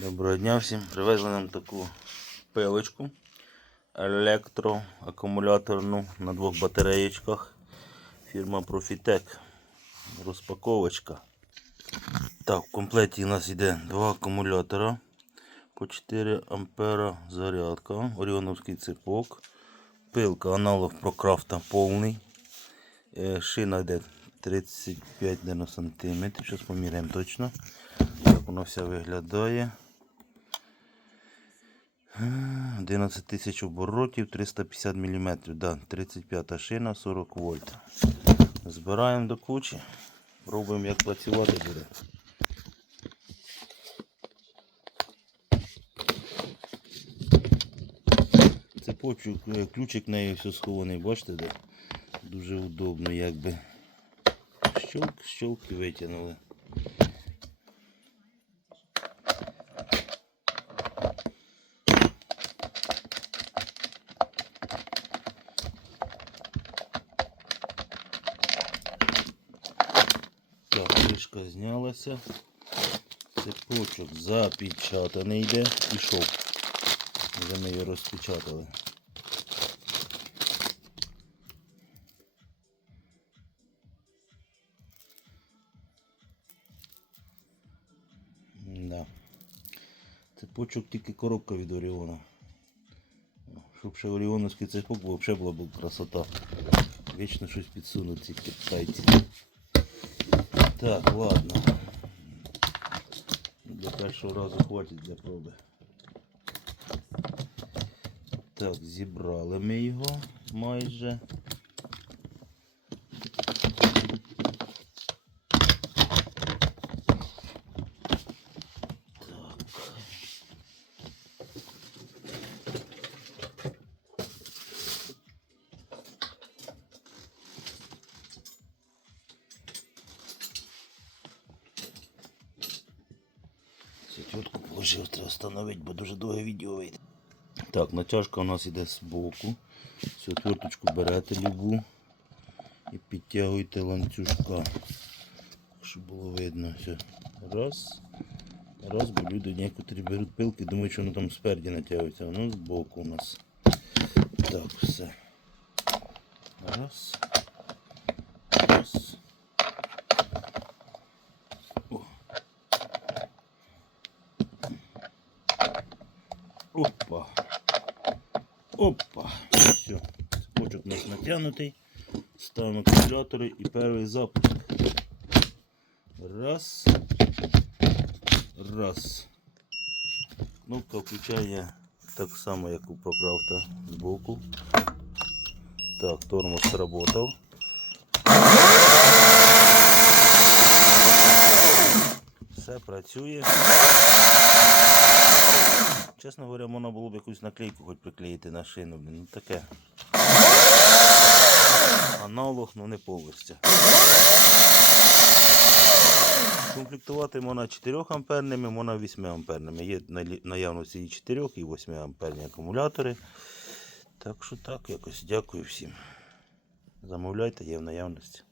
Доброго дня всім. Привезли нам таку пилочку електроакумуляторну на двох батареєчках. Фірма Profitec. Розпаковочка. Так, в комплекті у нас йде два акумулятора по 4 ампера зарядка, оріоновський ципок, пилка аналог прокрафта повний. Е, Шина йде 35 см. Зараз поміряємо точно. Так воно все виглядає. Е, 11 тисяч оборотів, 350 мм. Да, 35 шина, 40 вольт. Збираємо до кучі. Пробуємо як працювати буде. Цепочок, е, ключик нею все схований, бачите, де? Дуже удобно, якби. Щелк і витягнули. Так, кришка знялася. Цепочок запечатаний йде. Пішов. Вже ми його розпечатали. Да. Цепочок тільки коробка від Оріона. Щоб ще Оріоновський цепок взагалі була б красота. Вічно щось підсунуть ці китайці. Так, ладно. Для першого разу хватить для проби. Так, зібрали ми його майже. Сетютку положив, треба встановити, бо дуже довге відео вийде. Так, натяжка у нас йде з боку. Цю отверточку берете любу і підтягуєте ланцюжка, щоб було видно. Все. Раз. Раз, бо люди некоторі беруть пилки, думають, що воно там спереді натягується, воно з боку у нас. Так, все. Раз. Опа. Опа. Все. Цепочок у нас натягнутий. Ставимо акумулятори і перший запуск. Раз. Раз. Кнопка включає так само, як у Прокрафта збоку. Так, тормоз сработав. Все працює. Чесно говоря, можна було б якусь наклейку хоч приклеїти на шину, блін, ну таке. Аналог, ну не повністю. Комплектувати можна 4 амперними, можна 8 амперними. Є наявності і 4, і 8 амперні акумулятори. Так що так, якось дякую всім. Замовляйте, є в наявності.